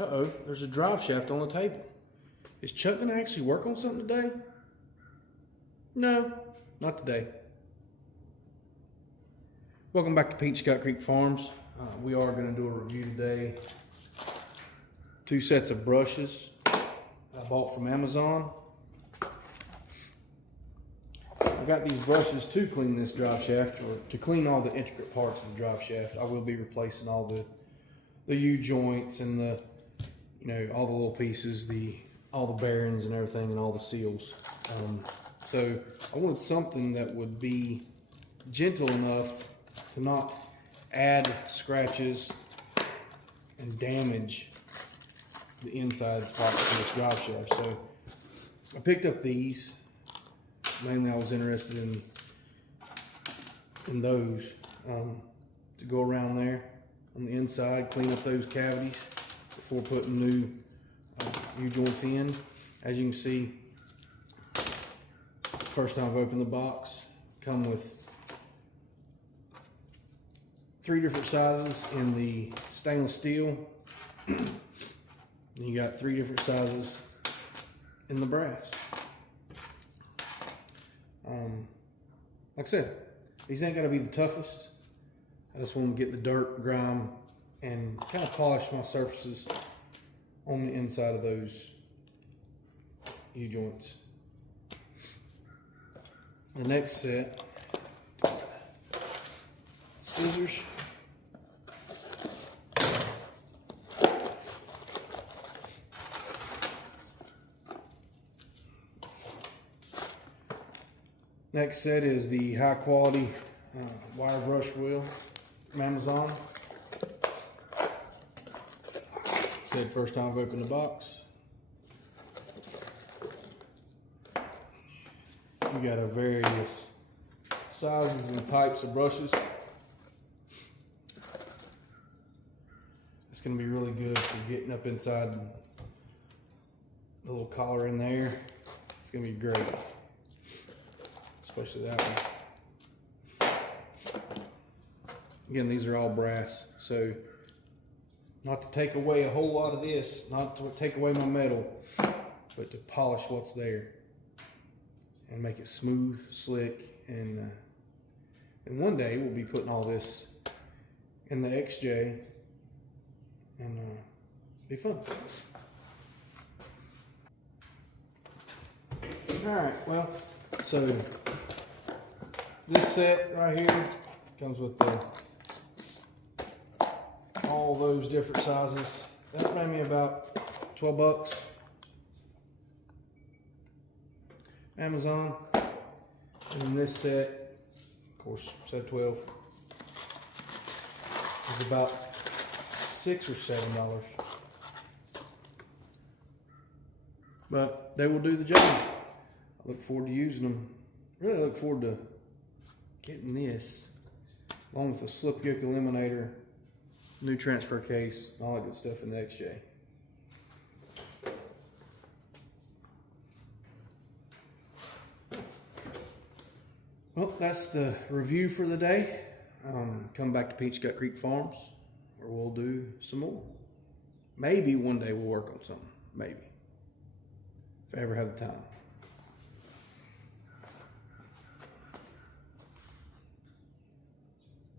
Uh-oh, there's a drive shaft on the table. Is Chuck gonna actually work on something today? No, not today. Welcome back to Peachcott Creek Farms. We are gonna do a review today. 2 sets of brushes I bought from Amazon. I got these brushes to clean this drive shaft, or to clean all the intricate parts of the drive shaft. I will be replacing all the U-joints and the, all the little pieces, all the bearings and everything, and all the seals. So I wanted something that would be gentle enough to not add scratches and damage the inside parts of this drive shaft. So I picked up these. Mainly I was interested in those to go around there on the inside, clean up those cavities before putting new U-joints in. As you can see, it's the first time I've opened the box. Come with 3 different sizes in the stainless steel. And you got 3 different sizes in the brass. Like I said, these ain't gotta be the toughest. I just want to get the dirt, grime, and kind of polish my surfaces on the inside of those U-joints. The next set, scissors. Next set is the high quality wire brush wheel from Amazon. Said first time I've opened the box. You got a various sizes and types of brushes. It's going to be really good for getting up inside the little collar in there. It's going to be great. Especially that one. Again, these are all brass, so not to take away a whole lot of this, not to take away my metal, but to polish what's there and make it smooth, slick, and one day we'll be putting all this in the XJ, and be fun. All right, well, so this set right here comes with all those different sizes. That ran me about 12 bucks. Amazon. And then this set, of course, set 12, is about $6 or $7. But they will do the job. I look forward to using them. Really look forward to getting this, along with a slip yoke eliminator, new transfer case, all that good stuff in the XJ. Well, that's the review for the day. Come back to Peachcott Creek Farms, where we'll do some more. Maybe one day we'll work on something. Maybe. If I ever have the time.